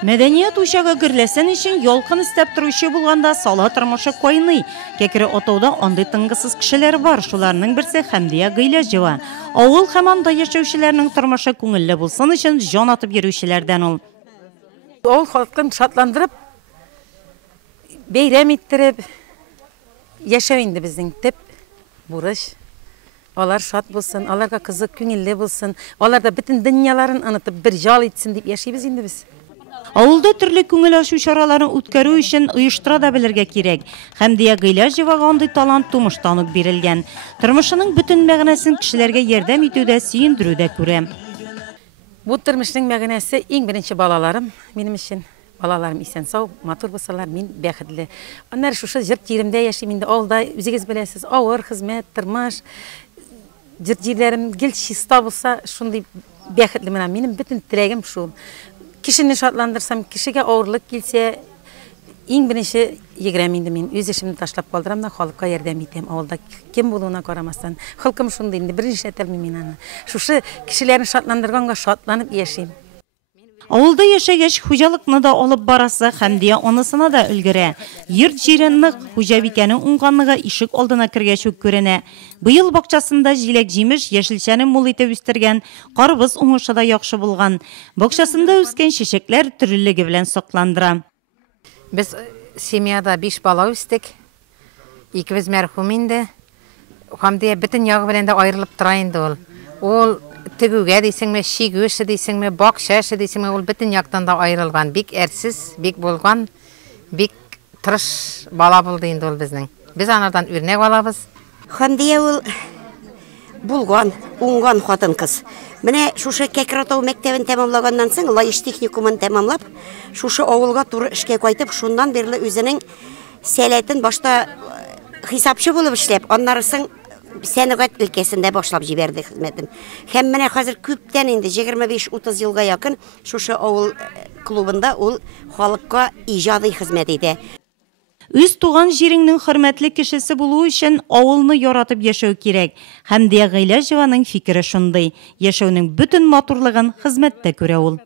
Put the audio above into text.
Мәдәният учагы гөрләсен өчен ялкын истәп торучы булганда сала тормышы кайный. Кәкре атауда андый тынгысыз кешеләр бар. Шуларның берсе Хәмдия Гыйләҗева. Авыл һәм анда яшәүчеләрнең тормышы күңелле булсын өчен җан атып йөрүчеләрдән ул. Авыл халкын шатландырып, бәйрәм иттереп яшәү инде безнең төп бурыч. Алар шат булсын, аларга кызык, күңелле булсын, алар да бөтен дөньяларын онытып бер жал итсен дип яшибез инде без. Авылда төрле күңел ачу чараларын үткәрү өчен оештыра да белергә кирәк. Хәмдия Гыйләҗевага андый талант тумыштан ук бирелгән. Тормышының бөтен мәгънәсен кешеләргә ярдәм итүдә, сөендерүдә күрә. Бу тормышның мәгънәсе иң беренче балаларым минем өчен. Балаларым исән сау, матур булсалар, мин бәхетле. Аннары шушы җир-җиремдә яшим инде, авылда үзегез беләсез, авыр хезмәт, тормыш, җир-җирләрем гел чиста булса, шундый бәхетле менә минем бөтен теләгем шул. Кешене шатландырсам, кешегә авырлык килсә, иң беренче егрәм инде мин үз эшемне ташлап калдырам да халыкка ярдәм итәм. Авылда кем булуына карамастан, халкым шундый инде беренче әтәлми мин аны. Шушы кешеләрне шатландырганга шатланып яшим. Авылда яшәгәч, хуҗалыкны да алып барасы Хәмдия анысына да өлгерә. Йорт-җиренне хуҗабикәнең уңганлыгы ишек алдына кергәч үк күренә. Быел бакчасында җиләк-җимеш, яшелчәне мул итеп үстергән, карбыз уңышы да яхшы булган. Бакчасында үскән чәчәкләр төрлелеге белән сокландыра. Без семьяда 5 бала үстек. Икебез мәрхүм инде. Хәмдия бөтен ягы белән дә аерылып тора инде ул. Ул тегүгә дисеңме, шигү эше дисеңме, бакча эше дисеңме, ул бөтен яктан да аерылган. Бик әрсез, бик булган, бик тырыш бала булды инде ул безнең. Без анардан үрнәк алабыз. Хәмдия ул булган, уңган хатын-кыз. Менә шушы Кәкратау мәктәбен тәмамлаганнан соң, Лаиш техникумын тәмамлап, шушы авылга туры эшкә кайтып, шуннан бирле үзенең сәләтен башта хисапчы булып эшләп, аннары соң сәнәгать өлкәсендә башлап җибәрде хезмәтен. Һәм менә хәзер күптән инде 25-30 елга якын шушы авыл клубында ул халыкка иҗади хезмәт итә. Үз туган җиреңнең хөрмәтле кешесе булу өчен авылны яратып яшәү кирәк. Хәмдия Гыйләҗеваның фикере шундый. Яшәүнең бөтен матурлыгын хезмәттә күрә ул.